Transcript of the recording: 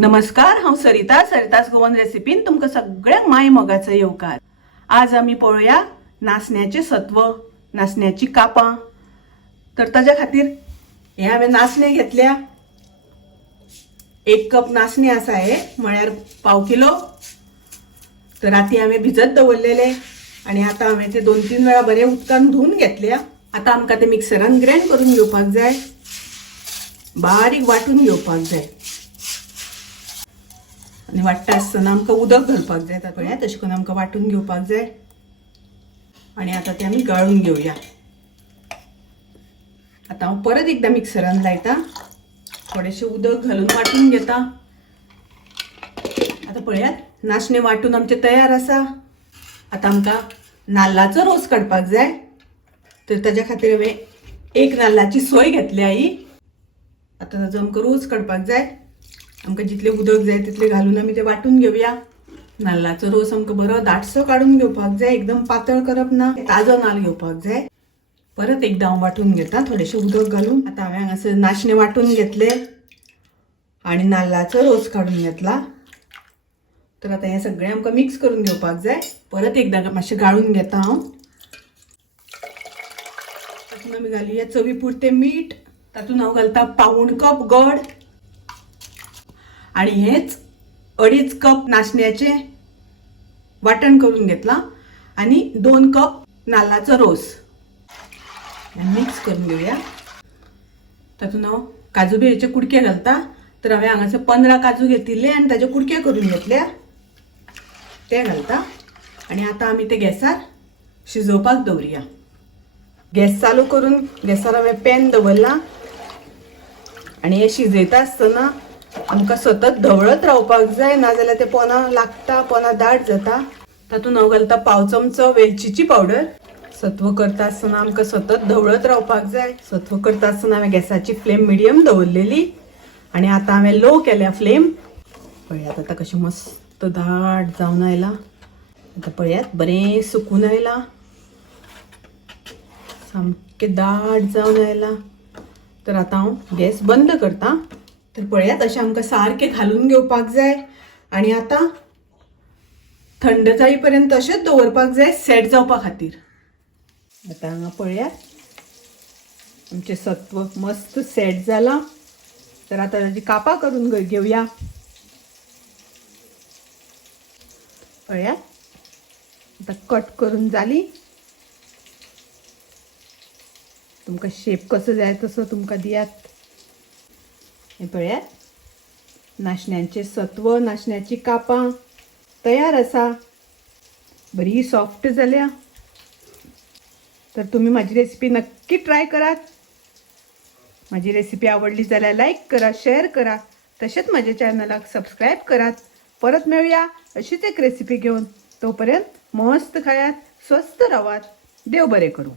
नमस्कार, हांव सरिता सरितास गोवन रेसिपीन तुमकां सगळ्यांक माय मोगाचो येवकार। आज आमी पळोवया नाचण्याचे सत्व, नाचण्याची कापां। तर ताज्या खातीर हे हांवें नाचणे घेतल्या। 1 कप नाचणे आसा हे, म्हळ्यार पाव किलो। तर राती हांवें भिजत दवरलेले आनी आतां हांवें ते 2-3 वेळा बरे उदकान धुवन घेतल्या। आतां आमकां ते मिक्सरान ग्राइंड करून घेवपाक जाय, बारीक वाटून घेवपाक जाय। आणि वाटता आसतना आमकां उदक घालपाक जाय। पळया तशें करून आमकां वाटून घेवपाक जाय आणि आता ते आमी गाळून घेवया। आता हांव परत एकदा मिक्सरान लायता, थोडेशें उदक घालून वाटून घेता। आता पळयात नाचणे वाटून आमचे तयार आसा। आता आमकां नाल्लाचो रोस काडपाक जाय। तर ताज्या खातीर हांवें 1 नाल्लाची सोय घेतल्या ही। आता ताजो आमकां रोस काडपाक जाय। आमकां जितले उदक जाय तितले घालून आमी ते वाटून घेवया। नाल्लाचो रोस आमकां बरो दाटसो काडून घेवपाक जाय, एकदम पातळ करप ना, ताजो नाल्ल घेवपाक जाय। परत एकदा हांव वाटून घेता थोडेशें उदक घालून। आता हांवें हांगासर नाचणे वाटून घेतले आणि नाल्लाचो रोस काडून घेतला। तर आता हें सगळें आमकां मिक्स करून घेवपाक जाय। परत एकदा मातशें गाळून घेता हांव। तातूंत आमी घालुया चवी पुरतें मीठ। तातूंत हांव घालता पाऊण कप गोड आणि हेच 2.5 कप नाचण्याचे वाटण करून घेतला आणि 2 कप नाल्लाचो रोस मिक्स करून घेऊया। तातूंत हांव काजू बियोचे कुडके घालता। तर हांवें हांगासर 15 काजू घेतिल्ले आणि ताजे कुडके करून घेतल्या, ते घालता। आणि आता आमी ते गॅसार शिजोवपाक दवरुया। गॅस चालू करून गॅसार हांवें पॅन दवरला आणि हे शिजयता आसतना आमकां सतत धवळत रावपाक जाय, नाजाल्यार ते पोंदां लागता, पोंदां दाट जाता। तातूंत हांव घालता पाव चमचो वेलचीची पावडर। सत्व करता आसतना आमकां सतत धवळत रावपाक जाय। सत्व करता आसतना हांवें गॅसाची फ्लेम मिडियम दवरलेली आणि आता हांवें लो केल्या फ्लेम। पळयात आता कशें मस्त दाट जावन आयला। आता पळयात बरें सुकून आयला, सामकें दाट जावन आयला। तर आता हांव गॅस बंद करता। तर पळयात अशें आमकां सारकें घालून घेवपाक जाय आणि आता थंड जाई पर्यंत अशेंच दवरपाक जाय सेट जावपा खातीर। आता हांगा पळयात आमचें सत्व मस्त सेट जाला। तर आता ताजी कापां करून घेवया। पळयात आता कट करून जाली। तुमकां शेप कसो जाय तसो तुमकां दियात। हे पळयात नाचण्यांचे सत्व, नाचण्याची कापां तयार आसा। बरी सॉफ्ट जाल्या। तर तुम्ही माझी रेसिपी नक्की ट्राय करात। माझी रेसिपी आवडली जाल्यार लाईक करा, शेअर करा, तसेच माझ्या चॅनलाक सबस्क्राईब करात। परत मिळूया अशीच एक रेसिपी घेऊन। तोपर्यंत मस्त खायात, स्वस्त राहात, देव बरे करू।